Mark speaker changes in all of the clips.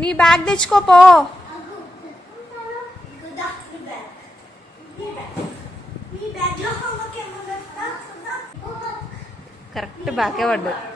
Speaker 1: నీ బ్యాగ్ తెచ్చుకోపో
Speaker 2: నీ బ్యాగ్.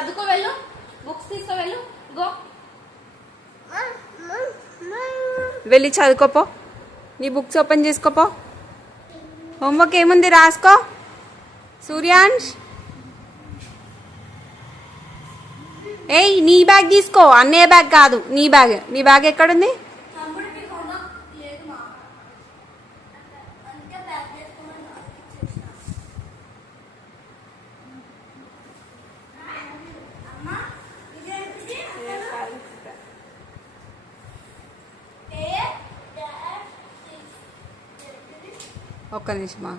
Speaker 3: చదువుకో వెళ్ళు. బుక్స్ తీసుకో వెళ్ళు. గో
Speaker 1: వెళ్ళి చదువుకోపో నీ బుక్స్ ఓపెన్ చేసుకోపో హోంవర్క్ ఏముంది రాసుకో. సూర్యాంష్. ఏయ్ నీ బ్యాగ్ తీసుకో. అన్నయ్య బ్యాగ్ కాదు. నీ బ్యాగ్ నీ బ్యాగ్ ఎక్కడుంది? ఒక్క నిమిషమా?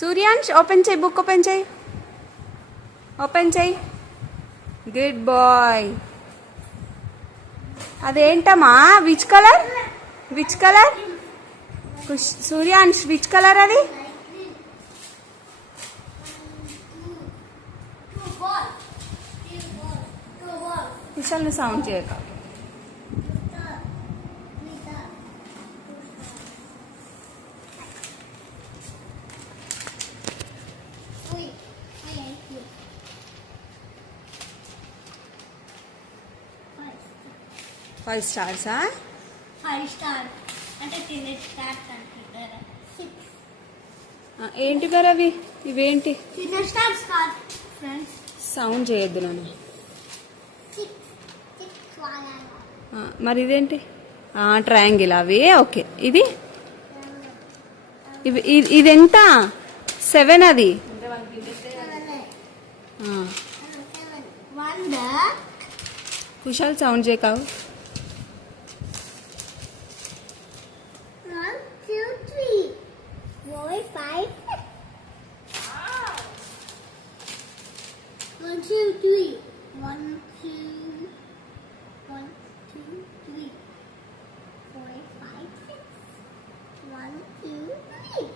Speaker 1: సూర్యాంష్ ఓపెన్ చేయి బుక్ ఓపెన్ చేయి. ఓపెన్ చేయి. Good boy. అదేంటమ్మా? Which colour which colour Suryansh which colour అది? విశాల్ సౌండ్ చేయక. ఫైవ్ స్టార్సా
Speaker 2: ఫైవ్ స్టార్. అంటే తినే స్టార్ అంటారు సిక్స్.
Speaker 1: ఏంటి మరి అవి? ఇవేంటి?
Speaker 2: ఫ్రెండ్స్.
Speaker 1: సౌండ్ చేయొద్దు నన్ను. మరి ఇదేంటి? ట్రయాంగిల్ అవి. ఓకే. ఇది? ఇది- ఎంత సెవెన్ అది? కుశాల్ సౌండ్ చేయకావు
Speaker 2: five. Wow. One, two, three. One, two, one, two, three. Four, five, six. One, two, three.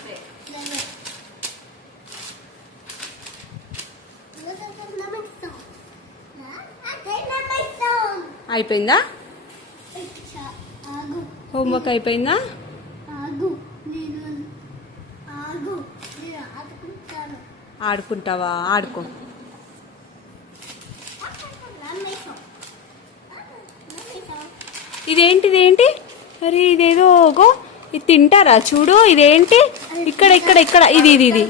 Speaker 1: అయిపోయిందా? హోంవర్క్ అయిపోయిందా? ఆడుకుంటావా? ఆడుకో. ఇదేంటి ఇదేంటి? అరే ఇదేదో గో ఇది తింటారా? చూడు ఇదేంటి? ఇక్కడ ఇక్కడ ఇక్కడ. ఇది ఇది ఇది.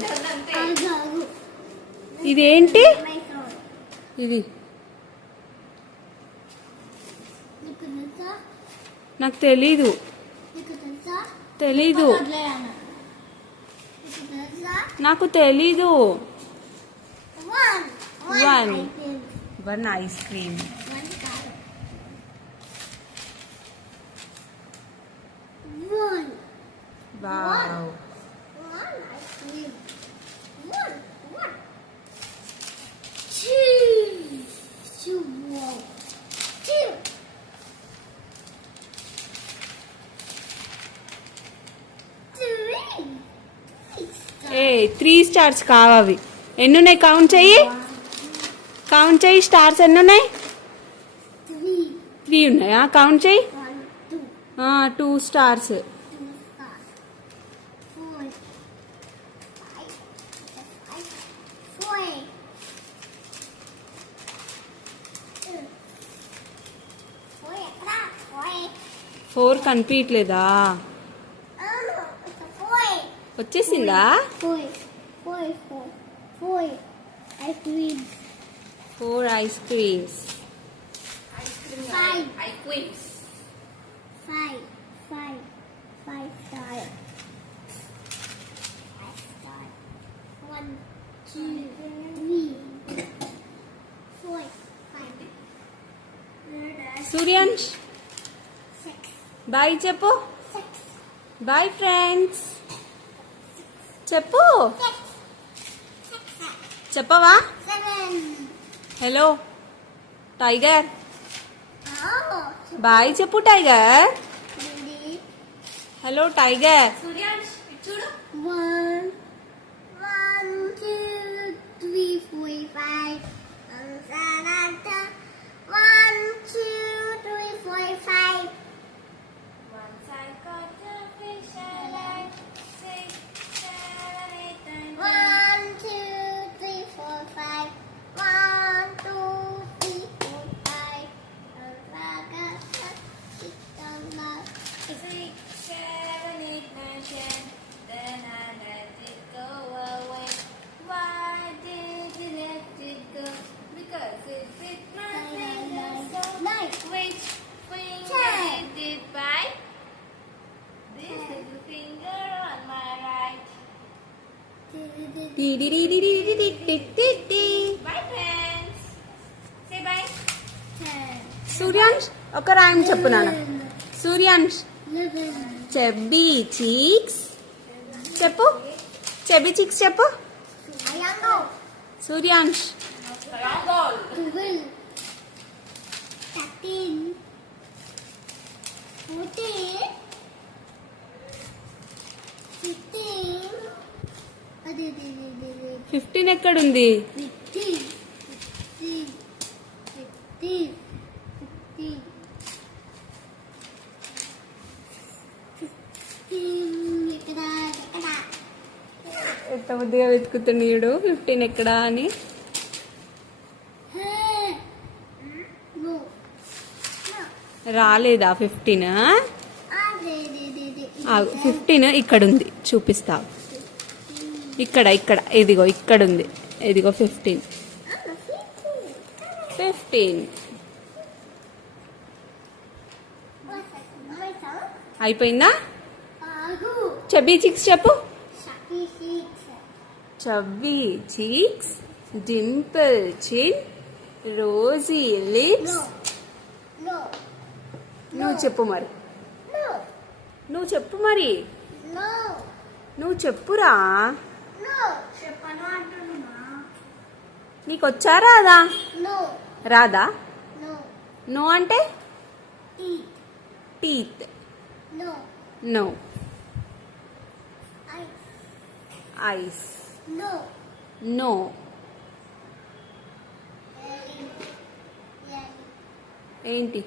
Speaker 1: ఇదేంటి? ఇది
Speaker 2: నీకు తెలుసా
Speaker 1: నాకు తెలీదు. తెలీదు.
Speaker 2: నీకు
Speaker 1: తెలీదు.
Speaker 2: One.
Speaker 1: One ice cream
Speaker 2: one కాదు వన్
Speaker 1: వావ్ ఏ త్రీ స్టార్స్ కావవి. ఎన్ని ఉన్నాయి కౌంట్ చెయ్యి. కౌంట్ చెయ్యి. స్టార్స్ ఎన్ని ఉన్నాయి. త్రీ ఉన్నాయా? కౌంట్ చెయ్యి. Two stars
Speaker 2: two, five, four, five, five, four. Uh, Four, ఎక్కడ? Four.
Speaker 1: ఫోర్ కనిపించట్లేదా
Speaker 2: Ah, it's a four.
Speaker 1: వచ్చేసిందా
Speaker 2: Four, four, four, four. Ice cream.
Speaker 1: Four ice creams
Speaker 2: Five.
Speaker 3: Ice creams
Speaker 2: Five, five, five star. Five star. One, two, three, four, five,
Speaker 1: Suryansh
Speaker 2: six,
Speaker 1: bye చెప్పు
Speaker 2: six,
Speaker 1: bye friends చెప్పు
Speaker 2: six, six,
Speaker 1: చెప్పవా
Speaker 2: seven.
Speaker 1: Hello tiger
Speaker 2: Oh,
Speaker 1: bye చెప్పు tiger
Speaker 2: ready?
Speaker 1: Hello tiger
Speaker 3: Suryansh ఇటు చూడు Bye, friends. Say bye.
Speaker 2: Ten.
Speaker 1: సూర్యాన్ష్ ఒక రాయం చెప్పు నాన్న
Speaker 2: Eleven.
Speaker 1: చెబ్బీ చీక్స్ చెప్పు చెబ్బీ చీక్స్ చెప్పు
Speaker 2: Triangle.
Speaker 1: సూర్యాన్ష్ ఫిఫ్టీన్ ఎక్కడుంది? ఎంత బుద్ధిగా వెతుకుతున్నాడు? ఫిఫ్టీన్ ఎక్కడా అని. రాలేదా ఫిఫ్టీన్. ఫిఫ్టీన్ ఇక్కడ ఉంది చూపిస్తా. ఇక్కడ ఇక్కడ ఇదిగో ఇక్కడ ఉంది ఇదిగో ఫిఫ్టీన్. ఫిఫ్టీన్ అయిపోయిందా. చబ్బీ చిక్స్ చెప్పు. Chubby cheeks dimple chin rosy lips. నువ్వు చెప్పు మరి. నువ్వు చెప్పు మరి. నువ్వు చెప్పురా. నీకు వచ్చా రాదా రాదా? నో. అంటే? టీత్. నో. ఐస్. నో. ఏంటి?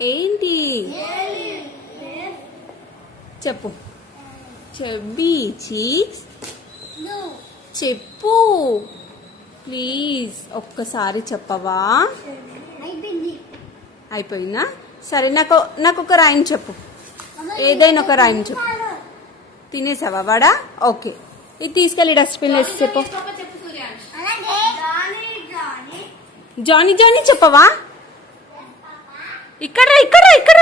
Speaker 1: ఏంటి? చెప్పు. చెబీ చీక్స్. చెప్పు. ప్లీజ్ ఒక్కసారి చెప్పవా?
Speaker 2: అయిపోయింది.
Speaker 1: సరే నాకు నాకు ఒక రైమ్ చెప్పు. ఏదైనా ఒక రైమ్ చెప్పు. తినేసావా వాడా? ఓకే. ఇది తీసుకెళ్ళి డస్ట్బిన్ వేసి చెప్పు.
Speaker 2: Johnny Johnny
Speaker 1: Johnny. జానీ చెప్పవా? ఇక్కడ ఇక్కడ ఇక్కడ